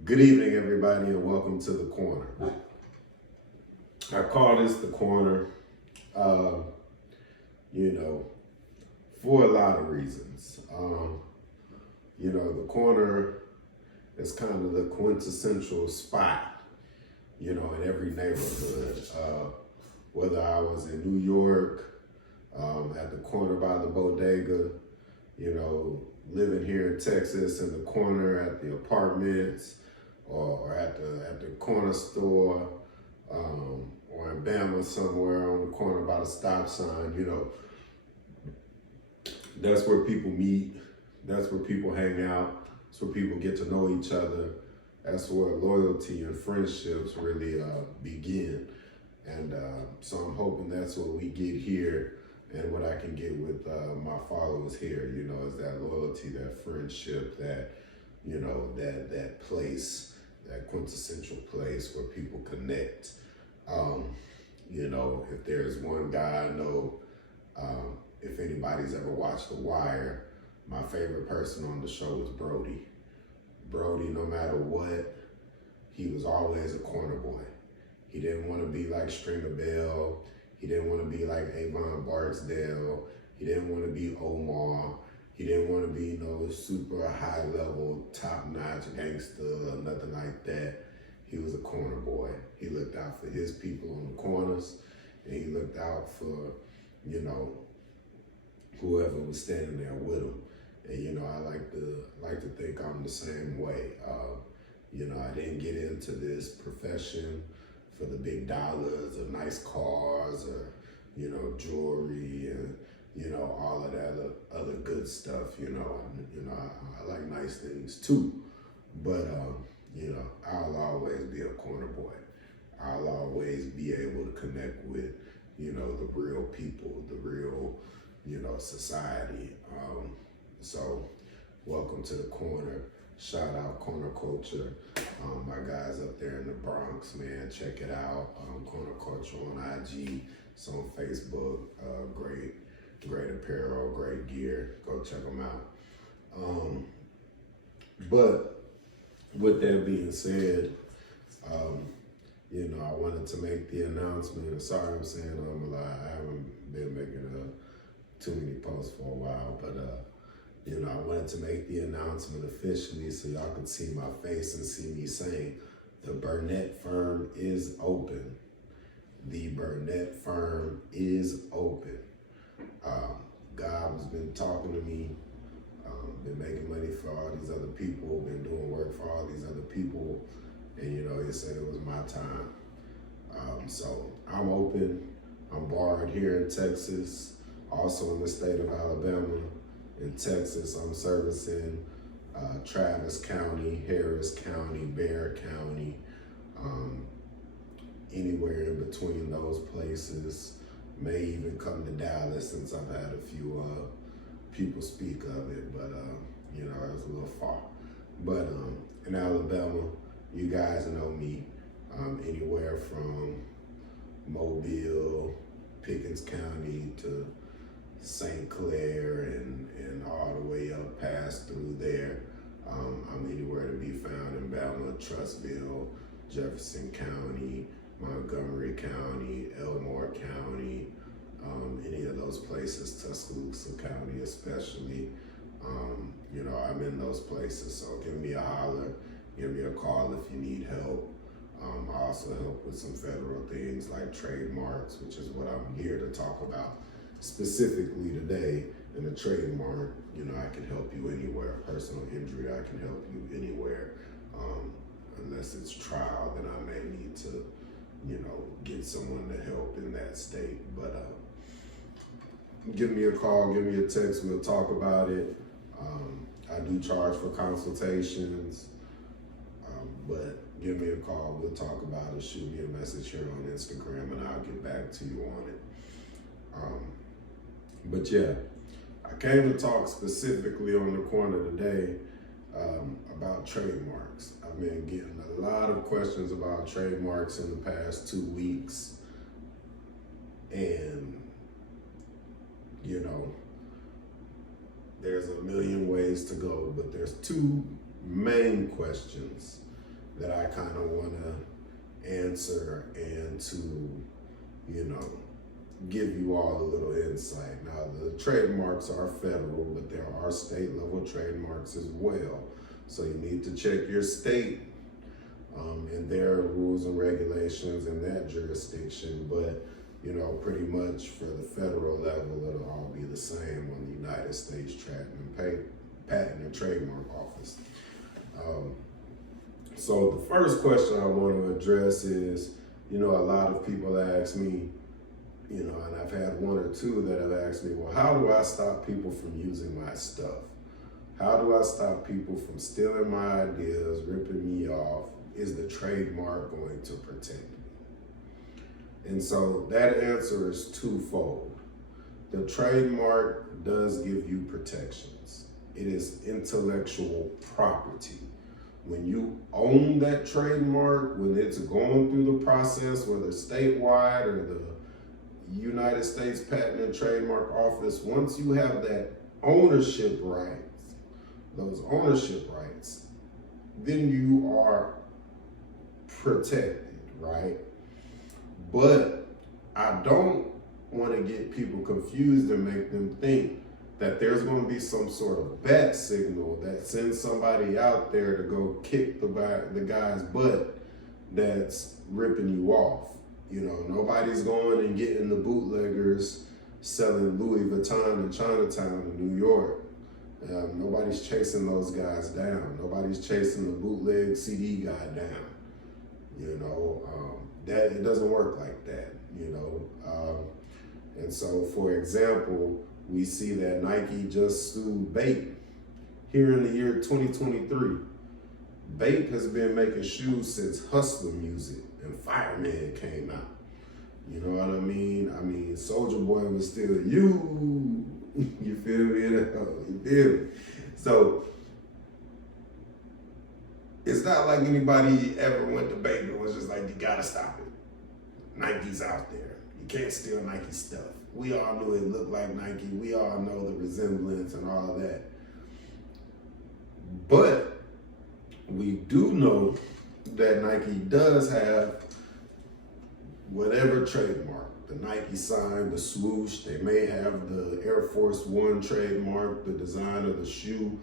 Good evening, everybody, and welcome to The Corner. I call this The Corner, for a lot of reasons. The Corner is kind of the quintessential spot, in every neighborhood. Whether I was in New York, at the corner by the bodega, living here in Texas in the corner at the apartments, or at the corner store, or in Bama somewhere on the corner by the stop sign. That's where people meet. That's where people hang out. That's where people get to know each other. That's where loyalty and friendships really begin. And so I'm hoping that's what we get here, and what I can get with my followers here, is that loyalty, that friendship, that place, that quintessential place where people connect. If there's one guy I know, if anybody's ever watched The Wire, my favorite person on the show is Brody. Brody, no matter what, he was always a corner boy. He didn't want to be like Stringer Bell. He didn't want to be like Avon Barksdale. He didn't want to be Omar. He didn't want to be no super high level, top notch gangster or nothing like that. He was a corner boy. He looked out for his people on the corners, and he looked out for, whoever was standing there with him. And I like to think I'm the same way. I didn't get into this profession for the big dollars or nice cars or jewelry and all of that other good stuff. I like nice things too, but I'll always be a corner boy. I'll always be able to connect with the real people, the real society. So welcome to The Corner. Shout out Corner Culture. My guys up there in the Bronx, man, check it out. Corner Culture on IG, it's on Facebook. Great apparel, great gear. Go check them out. But with that being said, I wanted to make the announcement. Sorry, I'm saying I'm a lie. I haven't been making too many posts for a while, but I wanted to make the announcement officially so y'all could see my face and see me saying the Burnette Firm is open. The Burnette Firm is open. God has been talking to me, been making money for all these other people, been doing work for all these other people, and he said it was my time. So I'm open. I'm barred here in Texas, also in the state of Alabama. In Texas, I'm servicing Travis County, Harris County, Bexar County, anywhere in between those places. May even come to Dallas, since I've had a few people speak of it, but it was a little far. But in Alabama, you guys know me, anywhere from Mobile, Pickens County to St. Clair and all the way up past through there. I'm anywhere to be found in Bama, Trussville, Jefferson County, Montgomery County, Elmore County, any of those places, Tuscaloosa County especially. I'm in those places, so give me a holler, give me a call if you need help. I also help with some federal things like trademarks, which is what I'm here to talk about specifically today. In a trademark, I can help you anywhere. Personal injury, I can help you anywhere. Unless it's trial, then I may need to, get someone to help in that state. But give me a call, give me a text, we'll talk about it. I do charge for consultations, but give me a call, we'll talk about it. Shoot me a message here on Instagram and I'll get back to you on it. But yeah, I came to talk specifically on The Corner today about trademarks. I've been getting a lot of questions about trademarks in the past 2 weeks. And, there's a million ways to go, but there's two main questions that I kind of want to answer and to, give you all a little insight. Now, the trademarks are federal, but there are state level trademarks as well. So you need to check your state and their rules and regulations in that jurisdiction. But, pretty much for the federal level, it'll all be the same on the United States Patent and Trademark Office. So the first question I want to address is, a lot of people ask me, and I've had one or two that have asked me, well, how do I stop people from using my stuff? How do I stop people from stealing my ideas, ripping me off? Is the trademark going to protect me? And so that answer is twofold. The trademark does give you protections. It is intellectual property. When you own that trademark, when it's going through the process, whether statewide or the United States Patent and Trademark Office, once you have that ownership rights, those ownership rights, then you are protected, right? But I don't want to get people confused and make them think that there's going to be some sort of bat signal that sends somebody out there to go kick the guy's butt that's ripping you off. Nobody's going and getting the bootleggers selling Louis Vuitton in Chinatown in New York. Nobody's chasing those guys down. Nobody's chasing the bootleg CD guy down. That it doesn't work like that. And so, for example, we see that Nike just sued Bape here in the year 2023. Bape has been making shoes since Hustler Music and Fireman came out. You know what I mean? Soulja Boy was still you. You feel me? You feel me? So it's not like anybody ever went to Bape and was just like, you gotta stop it. Nike's out there. You can't steal Nike stuff. We all knew it looked like Nike. We all know the resemblance and all of that. But we do know that Nike does have whatever trademark. The Nike sign, the swoosh, they may have the Air Force One trademark, the design of the shoe,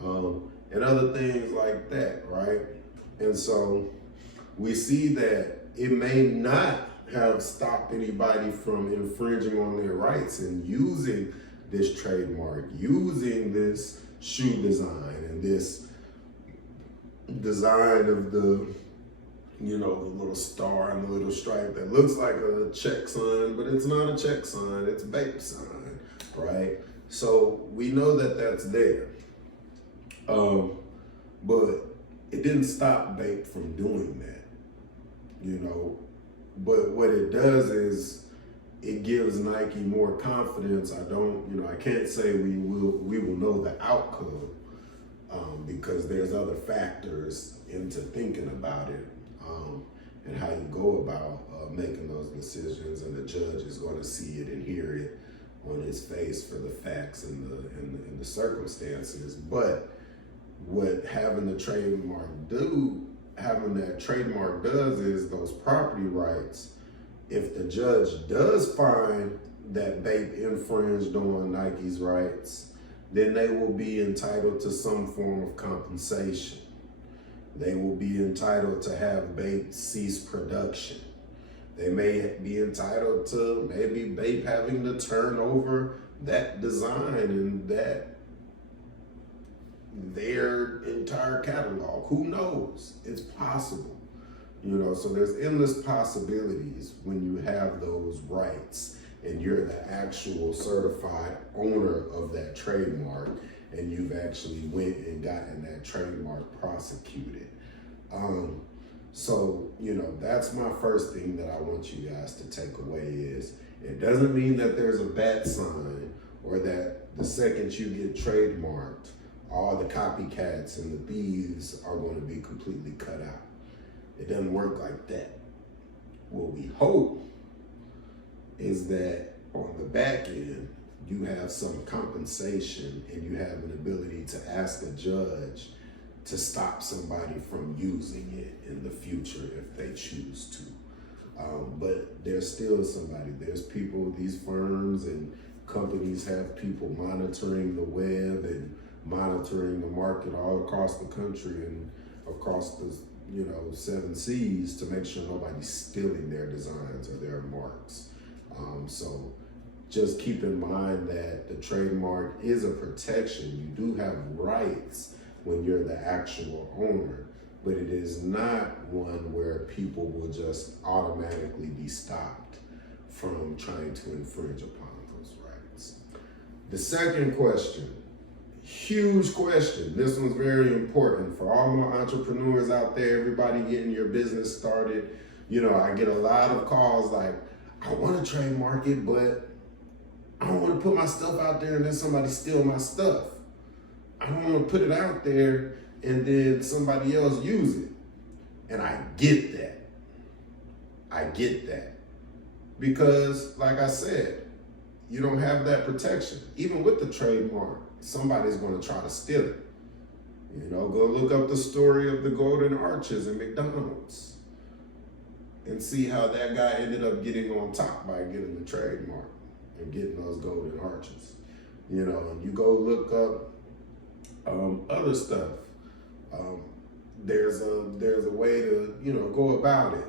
and other things like that, right? And so we see that it may not have stopped anybody from infringing on their rights and using this trademark, using this shoe design and this design of the little star and the little stripe that looks like a check sign, but it's not a check sign, it's a Bape sign, right? So we know that that's there. But it didn't stop Bape from doing that, But what it does is it gives Nike more confidence. I can't say we will know the outcome because there's other factors into thinking about it and how you go about making those decisions, and the judge is going to see it and hear it on his face for the facts and the circumstances. But what having that trademark does is those property rights, if the judge does find that Bape infringed on Nike's rights, then they will be entitled to some form of compensation. They will be entitled to have Bape cease production. They may be entitled to maybe Bape having to turn over that design and their entire catalog. Who knows? It's possible. So there's endless possibilities when you have those rights and you're the actual certified owner of that trademark and you've actually went and gotten that trademark prosecuted. So that's my first thing that I want you guys to take away is it doesn't mean that there's a bat sign or that the second you get trademarked, all the copycats and the thieves are going to be completely cut out. It doesn't work like that. What we hope is that on the back end, you have some compensation and you have an ability to ask a judge to stop somebody from using it in the future if they choose to. But there's still somebody, there's people, these firms and companies have people monitoring the web and monitoring the market all across the country and across the 7 seas to make sure nobody's stealing their designs or their marks. So just keep in mind that the trademark is a protection. You do have rights when you're the actual owner, but it is not one where people will just automatically be stopped from trying to infringe upon those rights. The second question, huge question. This one's very important for all my entrepreneurs out there, everybody getting your business started. I get a lot of calls like, I want to trademark it, but I don't want to put my stuff out there and then somebody steal my stuff. I don't want to put it out there and then somebody else use it. And I get that. Because like I said, you don't have that protection. Even with the trademark, somebody's going to try to steal it. Go look up the story of the golden arches in McDonald's and see how that guy ended up getting on top by getting the trademark and getting those golden arches. And you go look up other stuff. There's a way to go about it.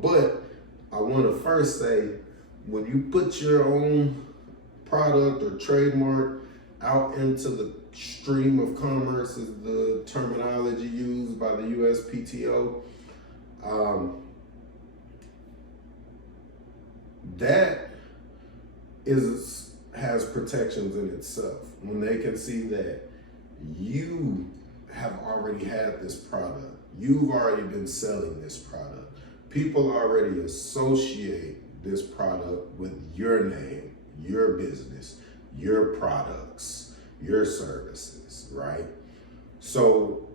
But I want to first say, when you put your own product or trademark out into the stream of commerce, is the terminology used by the USPTO, that has protections in itself. When they can see that you have already had this product, you've already been selling this product, people already associate this product with your name, your business, your products, your services, right? So,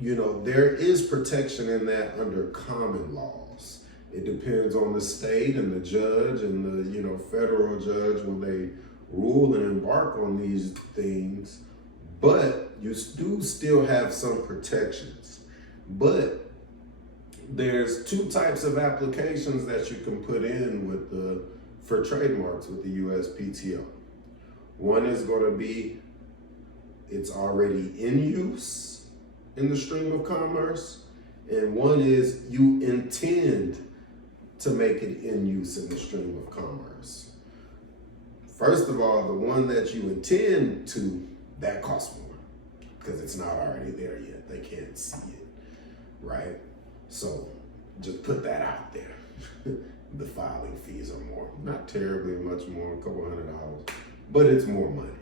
there is protection in that under common laws. It depends on the state and the judge and the, federal judge when they rule and embark on these things, but you do still have some protections. But there's 2 types of applications that you can put in for trademarks with the USPTO. One is going to be, it's already in use in the stream of commerce, and one is you intend to make it in use in the stream of commerce. First of all, the one that you intend to, that costs more because it's not already there yet. They can't see it, right? So just put that out there. The filing fees are more, not terribly much more, a couple $100, but it's more money.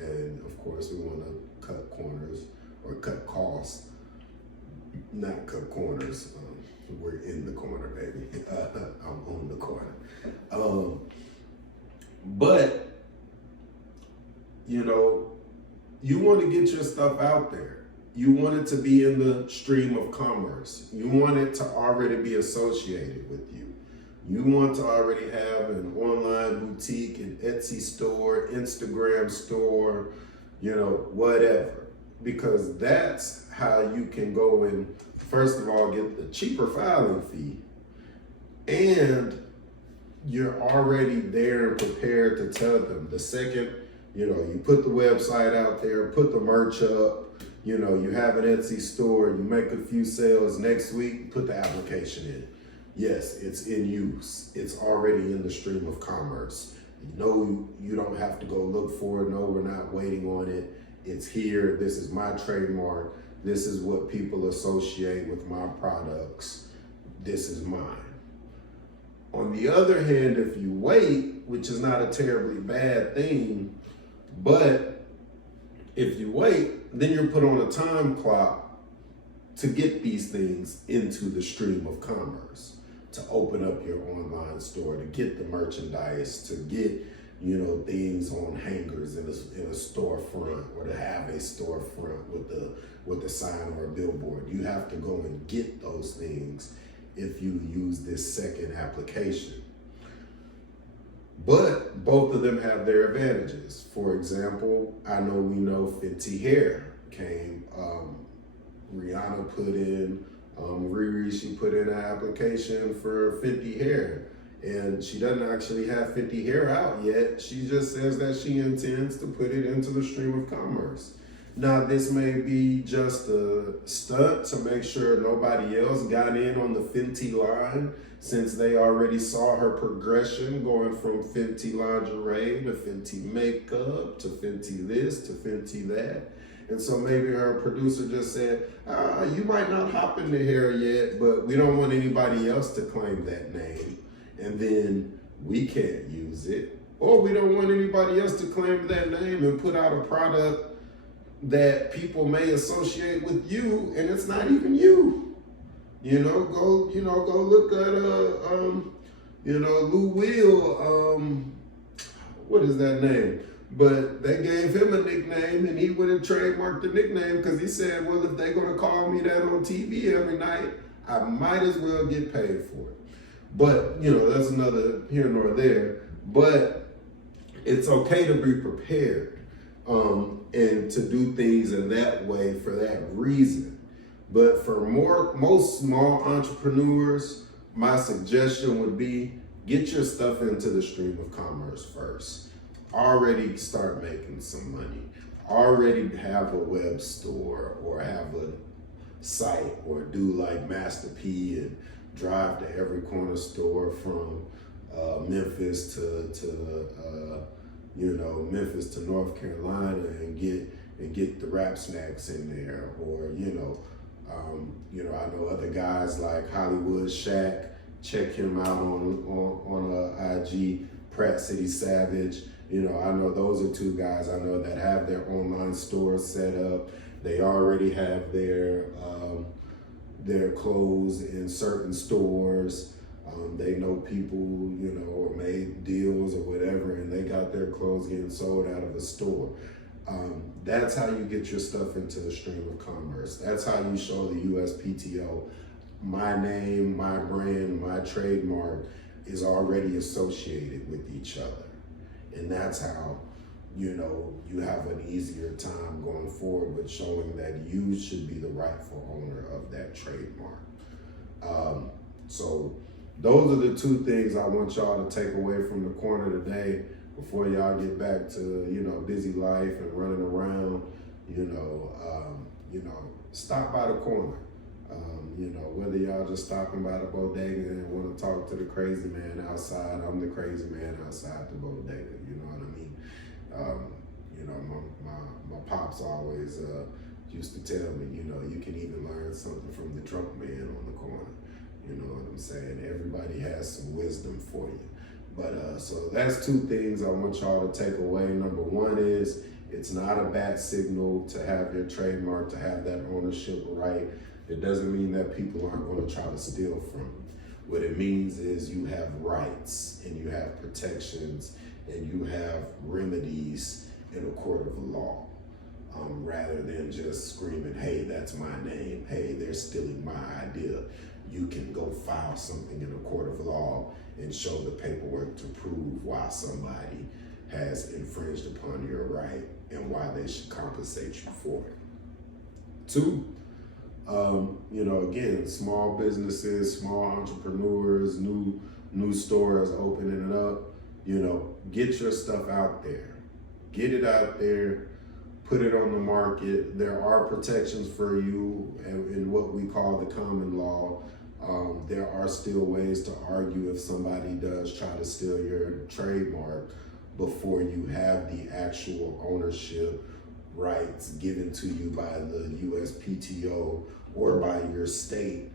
And of course we want to cut corners or cut costs, not cut corners. We're in the corner, baby. I'm on the corner. But, you want to get your stuff out there. You want it to be in the stream of commerce. You want it to already be associated with you. You want to already have an online boutique, an Etsy store, Instagram store, whatever. Because that's how you can go and, first of all, get the cheaper filing fee, and you're already there and prepared to tell them the second, you put the website out there, put the merch up, you have an Etsy store, you make a few sales, next week, put the application in. Yes, it's in use. It's already in the stream of commerce. No, you don't have to go look for it. No, we're not waiting on it. It's here. This is my trademark. This is what people associate with my products. This is mine. On the other hand, if you wait, which is not a terribly bad thing, but if you wait, then you're put on a time clock to get these things into the stream of commerce, to open up your online store, to get the merchandise, to get, things on hangers in a storefront, or to have a storefront with a sign or a billboard. You have to go and get those things if you use this second application. But both of them have their advantages. For example, we know Fenty Hair came. Rihanna put in, Riri, she put in an application for 50 hair. And she doesn't actually have 50 hair out yet. She just says that she intends to put it into the stream of commerce. Now, this may be just a stunt to make sure nobody else got in on the Fenty line, since they already saw her progression going from Fenty lingerie to Fenty makeup to Fenty this to Fenty that. And so maybe her producer just said, you might not hop in the hair yet, but we don't want anybody else to claim that name. And then we can't use it. Or we don't want anybody else to claim that name and put out a product that people may associate with you, and it's not even you. Go look at Lou Will, what is that name? But they gave him a nickname, and he would have trademarked the nickname because he said, well, if they're gonna call me that on TV every night, I might as well get paid for it. But, that's another here nor there. But it's okay to be prepared and to do things in that way for that reason. But for most small entrepreneurs, my suggestion would be get your stuff into the stream of commerce first. Already start making some money. Already have a web store or have a site, or do like Master P and drive to every corner store from Memphis Memphis to North Carolina and get the rap snacks in there. Or I know other guys like Hollywood Shaq. Check him out on IG. Pratt City Savage. I know those are two guys I know that have their online stores set up. They already have their clothes in certain stores. They know people, or made deals or whatever, and they got their clothes getting sold out of a store. That's how you get your stuff into the stream of commerce. That's how you show the USPTO, my name, my brand, my trademark is already associated with each other. And that's how, you have an easier time going forward with showing that you should be the rightful owner of that trademark. So those are the two things I want y'all to take away from the corner today before y'all get back to, busy life and running around. Stop by the corner. Whether y'all just stopping by the bodega and want to talk to the crazy man outside, I'm the crazy man outside the bodega, you know what I mean? My pops always used to tell me, you can even learn something from the drunk man on the corner. You know what I'm saying? Everybody has some wisdom for you. But so that's two things I want y'all to take away. Number one is it's not a bad signal to have your trademark, to have that ownership right. It doesn't mean that people aren't going to try to steal from you. What it means is you have rights and you have protections and you have remedies in a court of law, rather than just screaming, hey, that's my name. Hey, they're stealing my idea. You can go file something in a court of law and show the paperwork to prove why somebody has infringed upon your right and why they should compensate you for it. Two, again, small businesses, small entrepreneurs, new stores opening it up, get your stuff out there. Get it out there, put it on the market. There are protections for you in what we call the common law. There are still ways to argue if somebody does try to steal your trademark before you have the actual ownership rights given to you by the USPTO or by your state.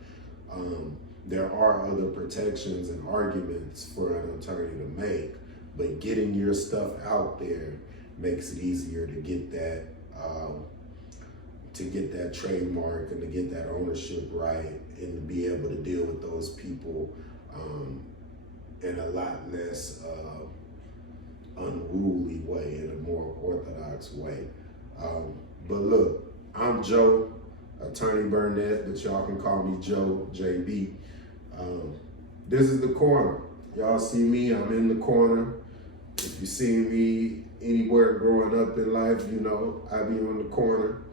There are other protections and arguments for an attorney to make, but getting your stuff out there makes it easier to get that trademark and to get that ownership right and to be able to deal with those people in a lot less unruly way, in a more orthodox way. But look, I'm Joe, Attorney Burnette, but y'all can call me Joe, JB. This is the corner. Y'all see me, I'm in the corner. If you see me anywhere growing up in life, I be on the corner.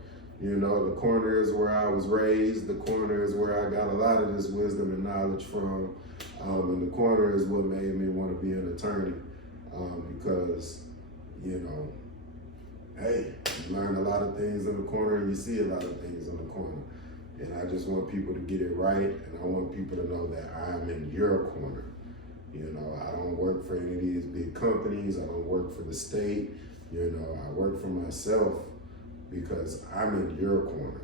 You know, the corner is where I was raised. The corner is where I got a lot of this wisdom and knowledge from. And the corner is what made me want to be an attorney because, you know, hey, you learn a lot of things in the corner and you see a lot of things in the corner. And I just want people to get it right, and I want people to know that I'm in your corner. You know, I don't work for any of these big companies. I don't work for the state. You know, I work for myself because I'm in your corner.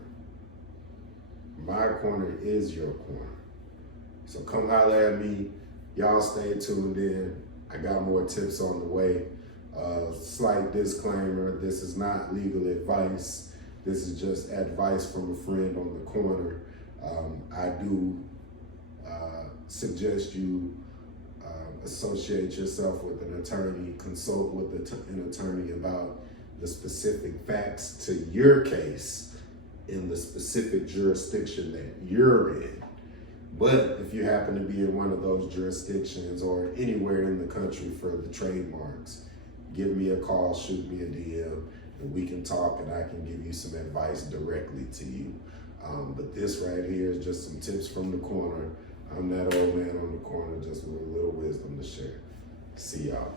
My corner is your corner. So come holler at me. Y'all stay tuned in. I got more tips on the way. Slight disclaimer, this is not legal advice. This is just advice from a friend on the corner. I do suggest you associate yourself with an attorney, consult with an attorney about the specific facts to your case in the specific jurisdiction that you're in. But if you happen to be in one of those jurisdictions or anywhere in the country for the trademarks, give me a call, shoot me a DM, and we can talk and I can give you some advice directly to you. But this right here is just some tips from the corner. I'm that old man on the corner just with a little wisdom to share. See y'all.